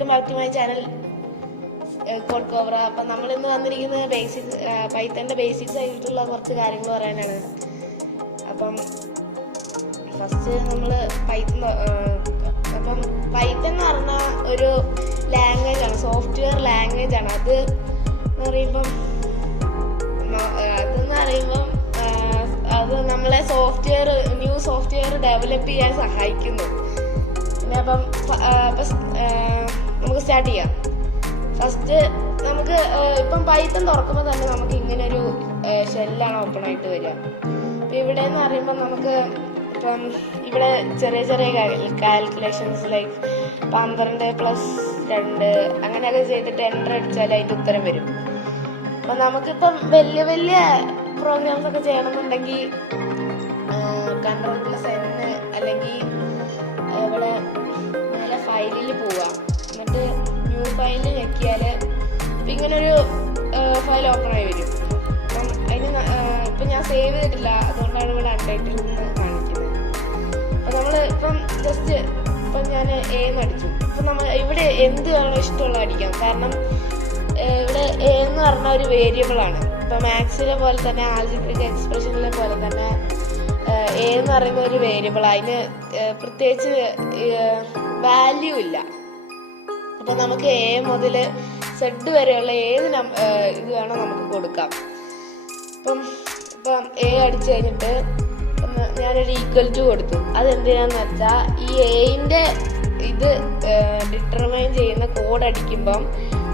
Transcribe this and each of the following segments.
Welcome back to my channel Code Cobra. അപ്പം നമ്മളിന്ന് വന്നിരിക്കുന്നത് പൈത്തൻ്റെ ബേസിക്സ് ആയിട്ടുള്ള കുറച്ച് കാര്യങ്ങൾ പറയാനാണ്. അപ്പം ഫസ്റ്റ് നമ്മൾ പൈത്തൺ എന്ന് പറഞ്ഞ ഒരു ലാംഗ്വേജ് ആണ്, സോഫ്റ്റ്വെയർ ലാംഗ്വേജ് ആണ്. അതെന്ന് പറയുമ്പം അത് നമ്മളെ ന്യൂ സോഫ്റ്റ്വെയർ ഡെവലപ്പ് ചെയ്യാൻ സഹായിക്കുന്നു. പിന്നെ നമുക്ക് സ്റ്റാർട്ട് ചെയ്യാം. ഫസ്റ്റ് നമുക്ക് ഇപ്പം പൈത്തൺ തുറക്കുമ്പോൾ തന്നെ നമുക്ക് ഇങ്ങനെ ഒരു ഷെല്ലാണ് ഓപ്പൺ ആയിട്ട് വരിക. അപ്പം ഇവിടെ എന്ന് പറയുമ്പോൾ നമുക്ക് ഇപ്പം ഇവിടെ ചെറിയ ചെറിയ കാൽക്കുലേഷൻസ് ലൈക്ക് 12+2 അങ്ങനെയൊക്കെ ചെയ്തിട്ട് എൻ്റർ അടിച്ചാൽ അതിൻ്റെ ഉത്തരം വരും. അപ്പം നമുക്കിപ്പം വലിയ വലിയ പ്രോഗ്രാംസ് ഒക്കെ ചെയ്യണമെന്നുണ്ടെങ്കിൽ Ctrl+N അല്ലെങ്കിൽ ഇവിടെ മേലെ ഫയലിൽ പോവുക, എന്നിട്ട് ന്യൂ ഫയലിൽ ഞെക്കിയാൽ ഇപ്പം ഇങ്ങനൊരു ഫയൽ ഓപ്പൺ ആയി വരും. അപ്പം ഇപ്പം ഞാൻ സേവ് ചെയ്തിട്ടില്ല, അതുകൊണ്ടാണ് ഇവിടെ അൺടൈറ്റിൽ നിന്ന് കാണിക്കുന്നത്. അപ്പം നമ്മൾ ജസ്റ്റ് ഞാൻ എന്ന് അടിച്ചു. ഇപ്പം നമ്മൾ ഇവിടെ എന്ത് വേണോ ഇഷ്ടമുള്ള അടിക്കാം. കാരണം ഇവിടെ എന്ന് പറഞ്ഞ ഒരു വേരിയബിളാണ്. ഇപ്പം മാത്സിലെ പോലെ തന്നെ ആൽജിബ്രിക് എക്സ്പ്രഷനിലെ പോലെ തന്നെ എന്ന് പറയുന്ന ഒരു വേരിയബിൾ, അതിന് പ്രത്യേകിച്ച് വാല്യൂ ഇല്ല. അപ്പം നമുക്ക് മുതൽ Z വരെയുള്ള ഏത് ഇത് വേണോ നമുക്ക് കൊടുക്കാം. ഇപ്പം അടിച്ചു കഴിഞ്ഞിട്ട് ഞാനൊരു == കൊടുത്തു. അതെന്തിനാന്ന് വെച്ചാൽ ഈ ന്റെ ഇത് ഡിറ്റർമൈൻ ചെയ്യുന്ന കോഡ് അടിക്കുമ്പം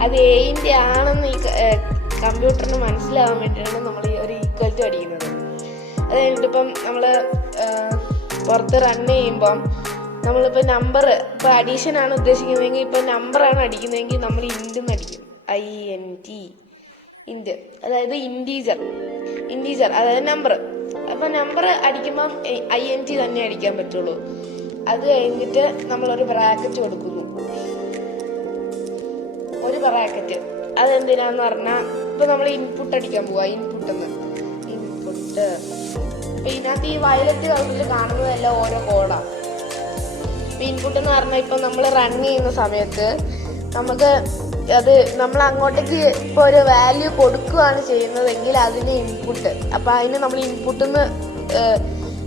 അത് ന്റെ ആണെന്ന് ഈ കമ്പ്യൂട്ടറിന് മനസ്സിലാവാൻ വേണ്ടിയിട്ടാണ് നമ്മൾ ഈ ഒരു == അടിക്കുന്നത്. അത് കഴിഞ്ഞിട്ടിപ്പം നമ്മൾ പുറത്ത് റൺ ചെയ്യുമ്പം നമ്മളിപ്പോൾ നമ്പർ ഇപ്പോൾ അഡീഷൻ ആണ് ഉദ്ദേശിക്കുന്നതെങ്കിൽ ഇപ്പം നമ്പറാണ് അടിക്കുന്നതെങ്കിൽ നമ്മൾ ഇൻറ്റെന്ന് അടിക്കും. ഇൻറ്റ്, അതായത് ഇൻറ്റീജർ അതായത് നമ്പർ. അപ്പം നമ്പർ അടിക്കുമ്പം INT തന്നെ അടിക്കാൻ പറ്റുള്ളൂ. അത് കഴിഞ്ഞിട്ട് നമ്മളൊരു ബ്രാക്കറ്റ് കൊടുക്കുന്നു, ഒരു ബ്രാക്കറ്റ്. അതെന്തിനാന്ന് പറഞ്ഞാൽ ഇപ്പം നമ്മൾ ഇൻപുട്ട് അടിക്കാൻ പോവാ. ഇൻപുട്ട് ഇപ്പം ഇതിനകത്ത് ഈ വയലറ്റ് കളറിൽ കാണുന്നതെല്ലാം ഓരോ കോഡാണ്. ഇപ്പം ഇൻപുട്ട് എന്ന് പറഞ്ഞാൽ ഇപ്പം നമ്മൾ റൺ ചെയ്യുന്ന സമയത്ത് നമുക്ക് അത് നമ്മൾ അങ്ങോട്ടേക്ക് ഇപ്പോൾ ഒരു വാല്യൂ കൊടുക്കുകയാണ് ചെയ്യുന്നതെങ്കിൽ അതിന് ഇൻപുട്ട്. അപ്പം അതിന് നമ്മൾ ഇൻപുട്ടിന്ന്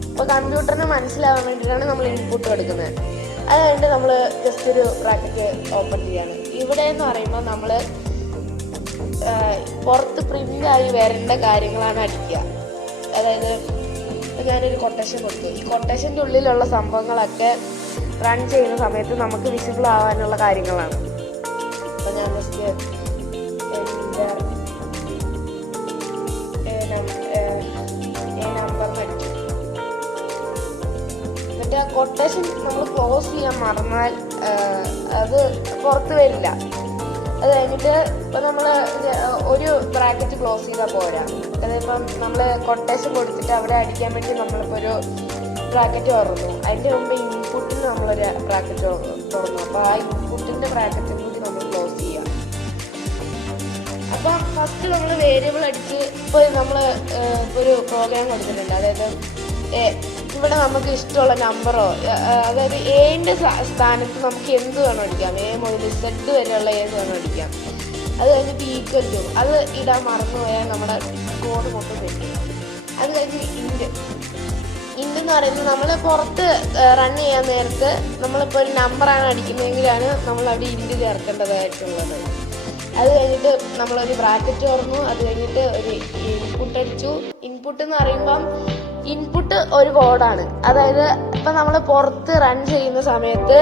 ഇപ്പോൾ കമ്പ്യൂട്ടറിന് മനസ്സിലാവാൻ വേണ്ടിയിട്ടാണ് നമ്മൾ ഇൻപുട്ട് എടുക്കുന്നത്. അത് കഴിഞ്ഞിട്ട് നമ്മൾ ജസ്റ്റ് ഒരു ബ്രാക്കറ്റ് ഓപ്പൺ ചെയ്യാണ്. ഇവിടെ എന്ന് പറയുമ്പോൾ നമ്മൾ പുറത്ത് പ്രിൻ്റായി വരേണ്ട കാര്യങ്ങളാണ് അടിക്കുക. അതായത് ഞാനൊരു കൊട്ടേഷൻ കൊടുത്തു. ഈ കൊട്ടേഷൻ്റെ ഉള്ളിലുള്ള സംഭവങ്ങളൊക്കെ റൺ ചെയ്യുന്ന സമയത്ത് നമുക്ക് വിസിബിൾ ആവാനുള്ള കാര്യങ്ങളാണ്. അപ്പം ഞാൻ ജസ്റ്റ് നമ്പർ അടിച്ചു. എന്നിട്ട് ആ കൊട്ടേഷൻ നമ്മൾ ക്ലോസ് ചെയ്യാൻ മറന്നാൽ അത് പുറത്ത് വരില്ല. അത് കഴിഞ്ഞിട്ട് ഇപ്പം നമ്മൾ ഒരു ബ്രാക്കറ്റ് ക്ലോസ് ചെയ്താൽ പോരാ. അതിപ്പം നമ്മൾ കൊട്ടേഷൻ കൊടുത്തിട്ട് അവിടെ അടിക്കാൻ വേണ്ടി നമ്മളിപ്പോൾ ഒരു ബ്രാക്കറ്റ് തുറന്നു. അതിൻ്റെ മുമ്പ് ഇൻപുട്ടിന് നമ്മളൊരു ബ്രാക്കറ്റ് തുറന്നു. അപ്പോൾ ആ ഇൻപുട്ടിൻ്റെ ബ്രാക്കറ്റും കൂടി നമ്മൾ ക്ലോസ് ചെയ്യാം. അപ്പം ഫസ്റ്റ് നമ്മൾ വേരിയബിൾ അടിച്ച് ഇപ്പോൾ നമ്മൾ ഒരു പ്രോഗ്രാം കൊടുത്തിട്ടുണ്ട്. അതായത് ഇവിടെ നമുക്ക് ഇഷ്ടമുള്ള നമ്പറോ, അതായത് ന്റെ സ്ഥാനത്ത് നമുക്ക് എന്ത് വേണം അടിക്കാം. മുതൽ Z വരെയുള്ള ഏത് വേണം അടിക്കാം. അത് കഴിഞ്ഞിട്ട് =, അത് ഇടാൻ മറന്നുപോയാൽ നമ്മുടെ കോഡ് മൊത്തം തെറ്റും. അത് കഴിഞ്ഞ് ഇൻറ്റ് എന്ന് പറയുന്നത് നമ്മൾ പുറത്ത് റൺ ചെയ്യാൻ നേരത്ത് നമ്മളിപ്പോൾ ഒരു നമ്പറാണ് അടിക്കുന്നതെങ്കിലാണ് നമ്മൾ അവിടെ ഇൻറ്റ് ചേർക്കേണ്ടതായിട്ടുള്ളത്. അത് കഴിഞ്ഞിട്ട് നമ്മളൊരു ബ്രാക്കറ്റ് തുറന്നു. അത് കഴിഞ്ഞിട്ട് ഒരു ഇൻപുട്ട് അടിച്ചു. ഇൻപുട്ട് എന്ന് പറയുമ്പം ഇൻപുട്ട് ഒരു കോഡാണ്. അതായത് ഇപ്പം നമ്മൾ പുറത്ത് റൺ ചെയ്യുന്ന സമയത്ത്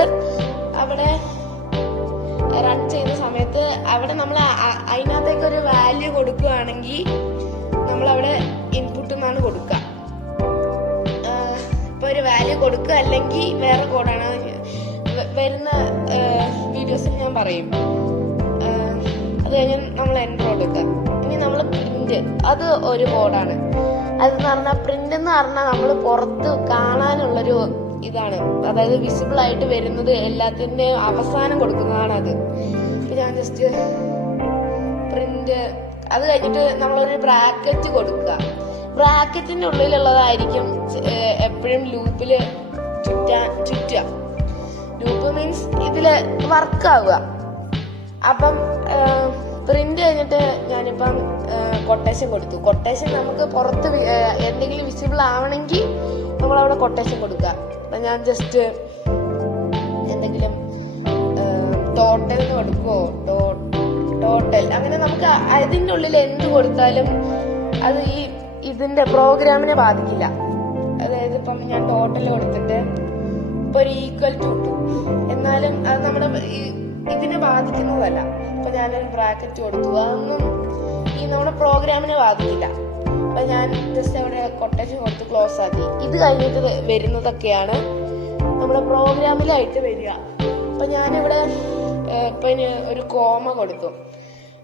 അവിടെ നമ്മൾ അതിനകത്തേക്ക് ഒരു വാല്യൂ കൊടുക്കുകയാണെങ്കിൽ നമ്മളവിടെ ഇൻപുട്ട് എന്നാണ് കൊടുക്കുക. ഇപ്പോൾ ഒരു വാല്യൂ കൊടുക്കുക അല്ലെങ്കിൽ വേറെ കോഡാണ്. വരുന്ന വീഡിയോസിൽ ഞാൻ പറയും. അത് കഴിഞ്ഞ് നമ്മൾ എൻ്റർ കൊടുക്കുക. ഇനി നമ്മൾ പ്രിന്റ്, അത് ഒരു കോഡാണ്. അതെന്ന് പറഞ്ഞാൽ പ്രിന്റ് എന്ന് പറഞ്ഞാൽ നമ്മൾ പുറത്ത് കാണാനുള്ളൊരു ഇതാണ്. അതായത് വിസിബിൾ ആയിട്ട് വരുന്നത് എല്ലാത്തിൻ്റെയും അവസാനം കൊടുക്കുന്നതാണ് അത്. ഇപ്പം ഞാൻ ജസ്റ്റ് പ്രിന്റ്, അത് കഴിഞ്ഞിട്ട് നമ്മളൊരു ബ്രാക്കറ്റ് കൊടുക്കുക. ബ്രാക്കറ്റിൻ്റെ ഉള്ളിലുള്ളതായിരിക്കും എപ്പോഴും ലൂപ്പിൽ ചുറ്റുക. ലൂപ്പ് മീൻസ് ഇതിൽ വർക്കാവുക. അപ്പം പ്രിന്റ് കഴിഞ്ഞിട്ട് ഞാനിപ്പം കൊട്ടേഷൻ കൊടുത്തു. കൊട്ടേഷൻ നമുക്ക് പുറത്ത് എന്തെങ്കിലും വിസിബിൾ ആവണമെങ്കിൽ നമ്മളവിടെ കൊട്ടേഷൻ കൊടുക്കുക. അപ്പം ഞാൻ ജസ്റ്റ് എന്തെങ്കിലും ടോട്ടൽ എന്ന് കൊടുക്കുമോ, ടോട്ടൽ അങ്ങനെ നമുക്ക് അതിൻ്റെ ഉള്ളിൽ എന്ത് കൊടുത്താലും അത് ഇതിന്റെ പ്രോഗ്രാമിനെ ബാധിക്കില്ല. അതായത് ഇപ്പം ഞാൻ ടോട്ടൽ കൊടുത്തിട്ട് ഇപ്പൊ ഒരു ഈക്വൽ ടു ഇട്ടു, എന്നാലും അത് നമ്മുടെ ഇതിനെ ബാധിക്കുന്നതല്ല. ഇപ്പൊ ഞാനൊരു ബ്രാക്കറ്റ് കൊടുത്തു, അതൊന്നും നമ്മുടെ പ്രോഗ്രാമിനെ ബാധിക്കില്ല. അപ്പൊ ഞാൻ ജസ്റ്റ് അവിടെ കൊട്ടേഷൻ കൊടുത്ത് ക്ലോസ് ആക്കി. ഇത് കഴിഞ്ഞിട്ട് വരുന്നതൊക്കെയാണ് നമ്മുടെ പ്രോഗ്രാമിലായിട്ട് വരിക. അപ്പൊ ഞാനിവിടെ ഇപ്പൊ ഒരു കോമ കൊടുത്തു.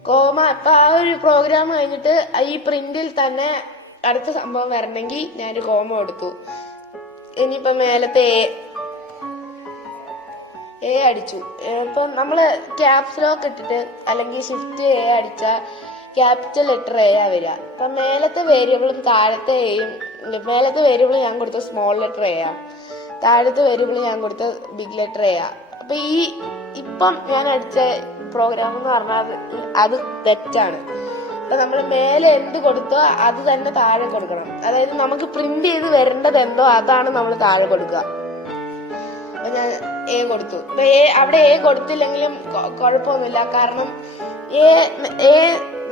കോമ ഇപ്പൊ ആ ഒരു പ്രോഗ്രാം കഴിഞ്ഞിട്ട് ഈ പ്രിന്റിൽ തന്നെ അടുത്ത സംഭവം വരണമെങ്കിൽ ഞാനൊരു കോമ കൊടുത്തു. ഇനിയിപ്പൊ മേലത്തെ എ അടിച്ചു. ഇപ്പൊ നമ്മള് ക്യാപ്സ് ലോക്ക് ഇട്ടിട്ട് അല്ലെങ്കിൽ ഷിഫ്റ്റ് എ അടിച്ച ക്യാപിറ്റൽ ലെറ്റർ എ ആ വരിക. അപ്പൊ മേലത്തെ വേരിയബിളും താഴത്തെ എയും, മേലത്തെ വേരിയബിൾ ഞാൻ കൊടുത്ത സ്മോൾ ലെറ്റർ എ ആ, താഴത്തെ വേരിയബിൾ ഞാൻ കൊടുത്ത ബിഗ് ലെറ്റർ എ ആ. അപ്പൊ ഇപ്പം ഞാൻ അടിച്ച പ്രോഗ്രാം എന്ന് പറഞ്ഞാൽ അത് തെറ്റാണ്. അപ്പൊ നമ്മൾ മേലെ എന്ത് കൊടുത്തോ അത് തന്നെ താഴെ കൊടുക്കണം. അതായത് നമുക്ക് പ്രിന്റ് ചെയ്ത് വരേണ്ടത് എന്തോ അതാണ് നമ്മൾ താഴെ കൊടുക്കുക. അപ്പൊ ഞാൻ എ കൊടുത്തു. ഇപ്പൊ അവിടെ എ കൊടുത്തില്ലെങ്കിലും കുഴപ്പമൊന്നുമില്ല. കാരണം എ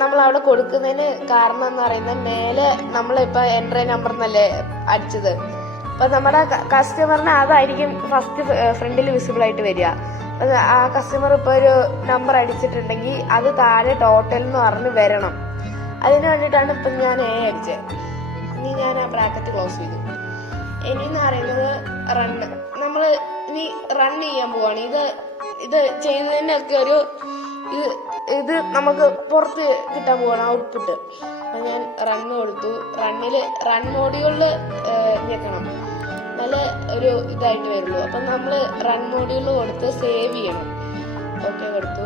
നമ്മൾ അവിടെ കൊടുക്കുന്നതിന് കാരണം എന്ന് പറയുന്നത് മേലെ നമ്മളിപ്പോ എൻട്രി നമ്പർ എന്നല്ലേ അടിച്ചത്. അപ്പൊ നമ്മുടെ കസ്റ്റമറിന് അതായിരിക്കും ഫസ്റ്റ് ഫ്രണ്ടിൽ വിസിബിൾ ആയിട്ട് വരിക. ആ കസ്റ്റമർ ഇപ്പൊ ഒരു നമ്പർ അടിച്ചിട്ടുണ്ടെങ്കിൽ അത് താഴെ ടോട്ടൽ എന്ന് പറഞ്ഞ് വരണം. അതിന് വേണ്ടിയിട്ടാണ് ഇപ്പൊ ഞാൻ എ അടിച്ചത്. ഇനി ഞാൻ ആ ബ്രാക്കറ്റ് ക്ലോസ് ചെയ്തു. ഇനി എന്ന് പറയുന്നത് റണ്ണ്. നമ്മൾ ഇനി റൺ ചെയ്യാൻ പോവാണ്. ഇത് ചെയ്തതിനൊക്കെ ഒരു ഇത് നമുക്ക് പുറത്ത് കിട്ടാൻ പോവാണ് ഔട്ട്പുട്ട്. അപ്പൊ ഞാൻ റണ്ണ് കൊടുത്തു. റൺ മോഡ്യൂളിൽ ഞെക്കണം, നല്ല ഒരു ഇതായിട്ട് വരുള്ളൂ. അപ്പൊ നമ്മള് റൺ മോഡ്യൂളിൽ കൊടുത്ത് സേവ് ചെയ്യണം. ഓക്കെ കൊടുത്തു.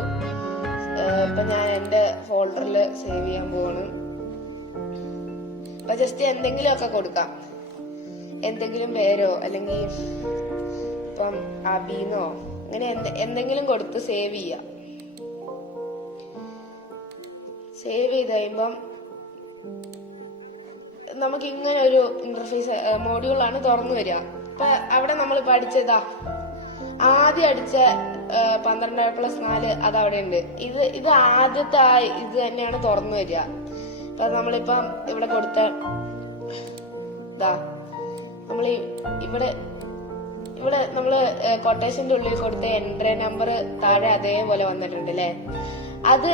ഇപ്പൊ ഞാൻ എന്റെ ഫോൾഡറിൽ സേവ് ചെയ്യാൻ പോവാണ്. അപ്പൊ ജസ്റ്റ് എന്തെങ്കിലും ഒക്കെ കൊടുക്കാം, എന്തെങ്കിലും പേരോ അല്ലെങ്കിൽ ഇപ്പം അബീന്നോ അങ്ങനെ എന്തെങ്കിലും കൊടുത്ത് സേവ് ചെയ്യാം. സേവ് ചെയ്ത് കഴിയുമ്പം നമുക്ക് ഇങ്ങനെ ഒരു ഇന്റർഫേസ് മോഡ്യൂളാണ് തുറന്നു വരിക. അപ്പൊ അവിടെ നമ്മൾ പഠിച്ചതാ ആദ്യം അടിച്ച 12+4 അത് അവിടെ ഉണ്ട്. ഇത് ആദ്യത്തെ ഇത് തന്നെയാണ് തുറന്നു വരിക. അപ്പൊ നമ്മളിപ്പം ഇവിടെ കൊടുത്ത നമ്മൾ ഇവിടെ നമ്മള് കൊട്ടേഷന്റെ ഉള്ളിൽ കൊടുത്ത എൻട്രി നമ്പർ താഴെ അതേപോലെ വന്നിട്ടുണ്ട് അല്ലെ. അത്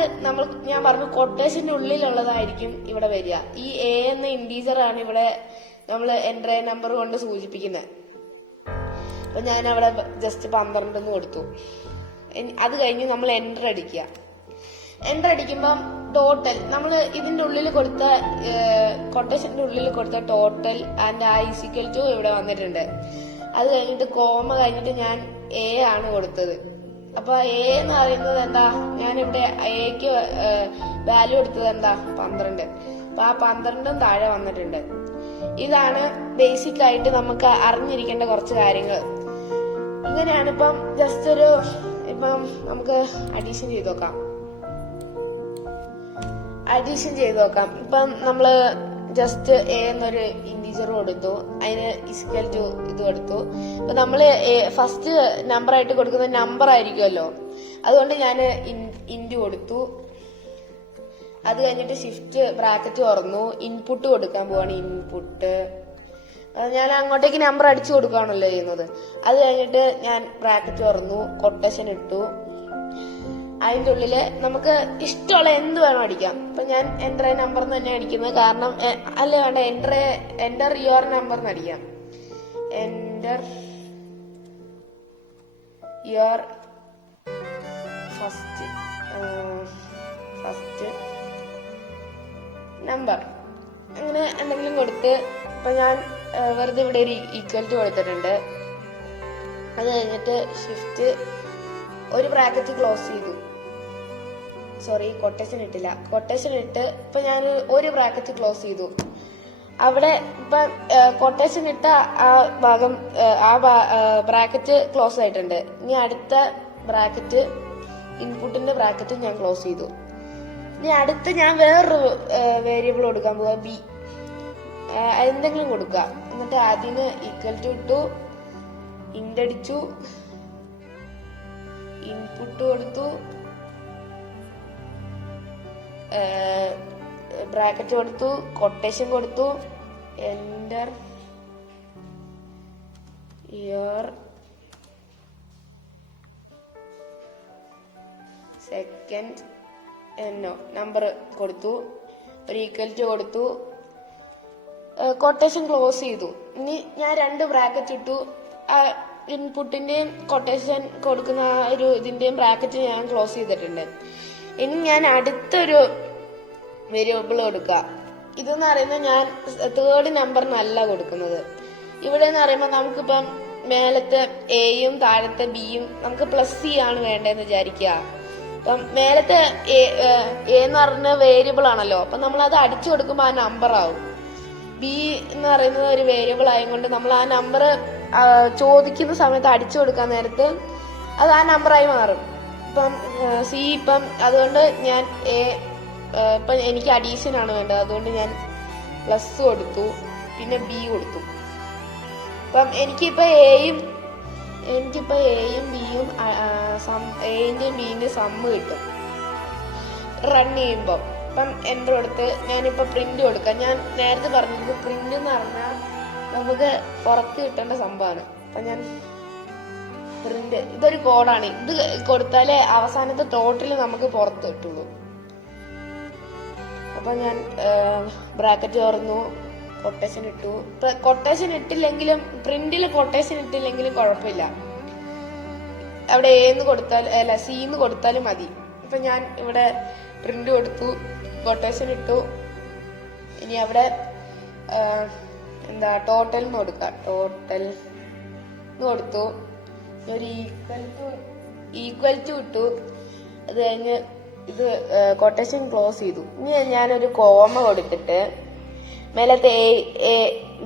ഞാൻ പറഞ്ഞു കൊട്ടേഷന്റെ ഉള്ളിലുള്ളതായിരിക്കും ഇവിടെ വരിക. ഈ എ എന്ന ഇൻഡീജർ ആണ് ഇവിടെ നമ്മൾ എൻട്രി നമ്പർ കൊണ്ട് സൂചിപ്പിക്കുന്നത്. അപ്പൊ ഞാൻ അവിടെ ജസ്റ്റ് 12 എന്ന് കൊടുത്തു. അത് കഴിഞ്ഞ് നമ്മൾ എൻറ്റർ അടിക്കുക. എൻറ്റർ അടിക്കുമ്പം ടോട്ടൽ നമ്മൾ ഇതിന്റെ ഉള്ളിൽ കൊടുത്ത കൊട്ടേഷന്റെ ഉള്ളിൽ കൊടുത്ത ടോട്ടൽ ആൻഡ് ഈക്വൽ ടു ഇവിടെ വന്നിട്ടുണ്ട്. അത് കഴിഞ്ഞിട്ട് കോമ കഴിഞ്ഞിട്ട് ഞാൻ എ ആണ് കൊടുത്തത്. അപ്പൊ എ എന്ന് പറയുന്നത് എന്താ, ഞാനിവിടെ എക്ക് വാല്യൂ എടുത്തത് എന്താ 12. അപ്പൊ ആ 12ഉം താഴെ വന്നിട്ടുണ്ട്. ഇതാണ് ബേസിക് ആയിട്ട് നമുക്ക് അറിഞ്ഞിരിക്കേണ്ട കുറച്ച് കാര്യങ്ങൾ. ഇങ്ങനെയാണ് ഇപ്പം ജസ്റ്റ് ഇപ്പം നമുക്ക് അഡീഷൻ ചെയ്ത് നോക്കാം. ഇപ്പം നമ്മള് ജസ്റ്റ് എ എന്നൊരു ഇൻറ്റീജർ കൊടുത്തു, അതിന് ഈക്വൽ ടു ഇത് കൊടുത്തു. അപ്പൊ നമ്മള് ഫസ്റ്റ് നമ്പർ ആയിട്ട് കൊടുക്കുന്ന നമ്പർ ആയിരിക്കുമല്ലോ, അതുകൊണ്ട് ഞാൻ ഇൻറ്റു കൊടുത്തു. അത് കഴിഞ്ഞിട്ട് ഷിഫ്റ്റ് ബ്രാക്കറ്റ് തുറന്നു, ഇൻപുട്ട് കൊടുക്കാൻ പോവാണ്. ഇൻപുട്ട് ഞാൻ അങ്ങോട്ടേക്ക് നമ്പർ അടിച്ചു കൊടുക്കുകയാണല്ലോ ചെയ്യുന്നത്. അത് കഴിഞ്ഞിട്ട് ഞാൻ ബ്രാക്കറ്റ് തുറന്നു, കൊട്ടേഷൻ ഇട്ടു. അതിൻ്റെ ഉള്ളില് നമുക്ക് ഇഷ്ടമുള്ള എന്ത് വേണം അടിക്കാം. ഇപ്പൊ ഞാൻ എൻട്രി നമ്പർ തന്നെ അടിക്കുന്നത്, കാരണം അല്ല വേണ്ട എൻറ്റർ യുവർ നമ്പർ എന്ന് അടിക്കാം. എൻറ്റർ യുവർ ഫസ്റ്റ് നമ്പർ അങ്ങനെ എന്തെങ്കിലും കൊടുത്ത്. ഇപ്പൊ ഞാൻ വെറുതെ ഇവിടെ ഒരു ഈക്വൽ ടു കൊടുത്തിട്ടുണ്ട്. അത് കഴിഞ്ഞിട്ട് ഷിഫ്റ്റ് ഒരു ബ്രാക്കറ്റ് ക്ലോസ് ചെയ്തു. സോറി, കൊട്ടേഷൻ ഇട്ടില്ല. കൊട്ടേഷൻ ഇട്ട് ഇപ്പൊ ഞാൻ ഒരു ബ്രാക്കറ്റ് ക്ലോസ് ചെയ്തു. അവിടെ ഇപ്പൊ കൊട്ടേഷൻ ഇട്ട ആ ഭാഗം ബ്രാക്കറ്റ് ക്ലോസ് ആയിട്ടുണ്ട്. ഇനി അടുത്ത ബ്രാക്കറ്റ് ഇൻപുട്ടിന്റെ ബ്രാക്കറ്റും ഞാൻ ക്ലോസ് ചെയ്തു. ഇനി അടുത്ത് ഞാൻ വേറൊരു വേരിയബിൾ കൊടുക്കാൻ പോവാ, ബി. എന്തെങ്കിലും കൊടുക്കുക. എന്നിട്ട് അതിന് ഈക്വൽ ടു ഇട്ടു, ഇൻഡ് അടിച്ചു, ഇൻപുട്ട് കൊടുത്തു, ബ്രാക്കറ്റ് കൊടുത്തു, കൊട്ടേഷൻ കൊടുത്തു, എന്റർ ഇയർ സെക്കൻഡ് എന്നോ നമ്പർ കൊടുത്തു, ഒരു ഈക്വൽ ടു കൊടുത്തു, കൊട്ടേഷൻ ക്ലോസ് ചെയ്തു. ഇനി ഞാൻ 2 ബ്രാക്കറ്റ് ഇട്ടു. ഇൻപുട്ടിന്റെയും കൊട്ടേഷൻ കൊടുക്കുന്ന ഒരു ഇതിന്റെയും ബ്രാക്കറ്റ് ഞാൻ ക്ലോസ് ചെയ്തിട്ടുണ്ട്. ഇനി ഞാൻ അടുത്തൊരു വേരിയബിൾ കൊടുക്കുക. ഇതെന്ന് പറയുന്നത് ഞാൻ 3rd നമ്പറിനല്ല കൊടുക്കുന്നത്. ഇവിടെ എന്ന് പറയുമ്പോൾ നമുക്കിപ്പം മേലത്തെ എയും താഴത്തെ ബിയും നമുക്ക് +C ആണ് വേണ്ടതെന്ന് വിചാരിക്കുക. അപ്പം മേലത്തെ എ എന്ന് പറഞ്ഞ വേരിയബിൾ ആണല്ലോ, അപ്പം നമ്മൾ അത് അടിച്ചു കൊടുക്കുമ്പോൾ ആ നമ്പർ ആവും. ബി എന്ന് പറയുന്നത് ഒരു വേരിയബിൾ ആയതുകൊണ്ട് നമ്മൾ ആ നമ്പർ ചോദിക്കുന്ന സമയത്ത് അടിച്ചു കൊടുക്കാൻ നേരത്ത് അത് ആ നമ്പറായി മാറും. ഇപ്പം സി, ഇപ്പം അതുകൊണ്ട് ഞാൻ ഇപ്പം എനിക്ക് അഡീഷൻ ആണ് വേണ്ടത്, അതുകൊണ്ട് ഞാൻ + കൊടുത്തു, പിന്നെ ബി കൊടുത്തു. അപ്പം എനിക്കിപ്പോൾ എയും ബിയും എൻ്റെയും ബിൻ്റെയും സമ്മ് കിട്ടും റൺ ചെയ്യുമ്പോൾ. ഇപ്പം എൻ്റർ കൊടുത്ത് ഞാനിപ്പോൾ പ്രിന്റ് കൊടുക്കാം. ഞാൻ നേരത്തെ പറഞ്ഞത് പ്രിന്റ് എന്ന് പറഞ്ഞാൽ നമുക്ക് പുറത്ത് കിട്ടേണ്ട സംഭവമാണ്. അപ്പം ഞാൻ പ്രിന്റ്, ഇതൊരു കോഡാണ്. ഇത് കൊടുത്താലേ അവസാനത്തെ ടോട്ടൽ നമുക്ക് പുറത്ത് കിട്ടുള്ളൂ. അപ്പം ഞാൻ ബ്രാക്കറ്റ് തുറന്നു, കൊട്ടേഷൻ ഇട്ടു. കൊട്ടേഷൻ ഇട്ടില്ലെങ്കിലും പ്രിന്റിൽ കൊട്ടേഷൻ ഇട്ടില്ലെങ്കിലും കുഴപ്പമില്ല, അവിടെ എന്ന് കൊടുത്താൽ അല്ല സിന്ന് കൊടുത്താലും മതി. ഇപ്പൊ ഞാൻ ഇവിടെ പ്രിന്റ് കൊടുത്തു, കൊട്ടേഷൻ ഇട്ടു. ഇനി അവിടെ ടോട്ടൽ എന്ന് കൊടുക്കാം. ടോട്ടൽ എന്ന് കൊടുത്തു, ഒരു ഈക്വൽ ടു ഇട്ടു. അത് കഴിഞ്ഞ് ഇത് കൊട്ടേഷൻ ക്ലോസ് ചെയ്തു. ഇനി ഞാനൊരു കോമ കൊടുത്തിട്ട് മേലത്തെ എ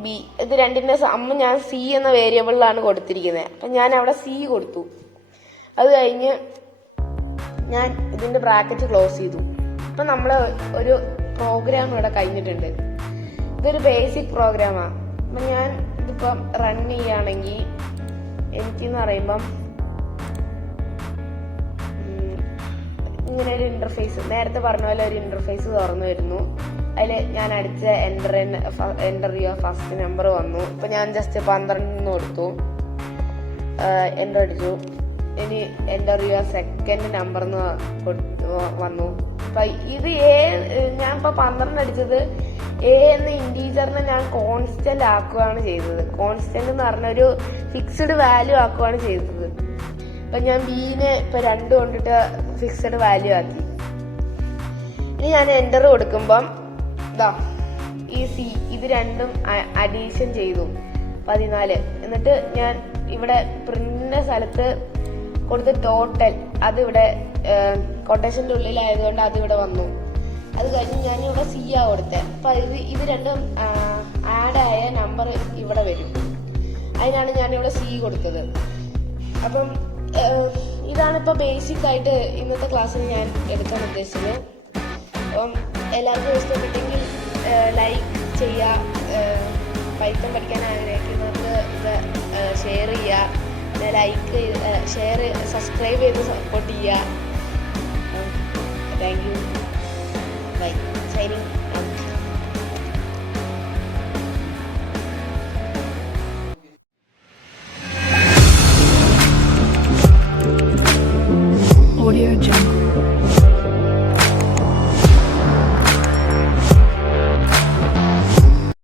ബി ഇത് രണ്ടിന്റെ സമ്മ് ഞാൻ സി എന്ന വേരിയബിളിലാണ് കൊടുത്തിരിക്കുന്നത്. അപ്പം ഞാൻ അവിടെ സി കൊടുത്തു. അത് കഴിഞ്ഞ് ഞാൻ ഇതിന്റെ ബ്രാക്കറ്റ് ക്ലോസ് ചെയ്തു. ഇപ്പൊ നമ്മൾ ഒരു പ്രോഗ്രാം ഇവിടെ കഴിഞ്ഞിട്ടുണ്ട്. ഇതൊരു ബേസിക് പ്രോഗ്രാമാണ്. അപ്പം ഞാൻ ഇതിപ്പം റൺ ചെയ്യുകയാണെങ്കിൽ എനിക്കെന്ന് പറയുമ്പം ഇങ്ങനെ ഒരു ഇന്റർഫേസ്, നേരത്തെ പറഞ്ഞ പോലെ ഒരു ഇന്റർഫേസ് തുറന്നു വരുന്നു. അതിൽ ഞാൻ അടിച്ച എൻ്റർ യുവർ ഫസ്റ്റ് നമ്പർ വന്നു. ഇപ്പം ഞാൻ ജസ്റ്റ് 12 കൊടുത്തു, എൻ്റർ അടിച്ചു. ഇനി എൻ്റർ യുവർ സെക്കൻഡ് നമ്പർ എന്ന് വന്നു. അപ്പം ഇത് ഞാൻ ഇപ്പം 12 അടിച്ചത് എന്ന ഇൻറ്റീജറിനെ ഞാൻ കോൺസ്റ്റന്റ് ആക്കുകയാണ് ചെയ്തത്. കോൺസ്റ്റന്റ് എന്ന് പറഞ്ഞ ഒരു ഫിക്സ്ഡ് വാല്യൂ ആക്കുകയാണ് ചെയ്തത്. അപ്പം ഞാൻ ബിനെ ഇപ്പം 2 കൊണ്ടിട്ട് ഫിക്സ്ഡ് വാല്യൂ ആക്കി. ഇനി ഞാൻ എൻ്റർ കൊടുക്കുമ്പം ഈ സി ഇത് രണ്ടും അഡീഷൻ ചെയ്തു 14. എന്നിട്ട് ഞാൻ ഇവിടെ പ്രിന്റിന്റെ സ്ഥലത്ത് കൊടുത്ത ടോട്ടൽ അതിവിടെ കൊട്ടേഷന്റെ ഉള്ളിലായതുകൊണ്ട് അതിവിടെ വന്നു. അത് കഴിഞ്ഞ് ഞാൻ ഇവിടെ സി ആ കൊടുത്തത്. അപ്പൊ ഇത് രണ്ടും ആഡായ നമ്പർ ഇവിടെ വരും. അതിനാണ് ഞാനിവിടെ സി കൊടുത്തത്. അപ്പം ഇതാണിപ്പോൾ ബേസിക് ആയിട്ട് ഇന്നത്തെ ക്ലാസ്സിൽ ഞാൻ എടുക്കാൻ ഉദ്ദേശിച്ചത്. അപ്പം എല്ലാവർക്കും ഇഷ്ടപ്പെട്ടെങ്കിൽ ലൈക്ക് ചെയ്യുക. പൈത്തൺ പഠിക്കാൻ ആഗ്രഹിക്കുന്നവർക്ക് ഇത് ഷെയർ ചെയ്യുക. ലൈക്ക് ഷെയർ സബ്സ്ക്രൈബ് ചെയ്ത് സപ്പോർട്ട് ചെയ്യുക. Thank you. Bye. Signing out. Audio Jungle.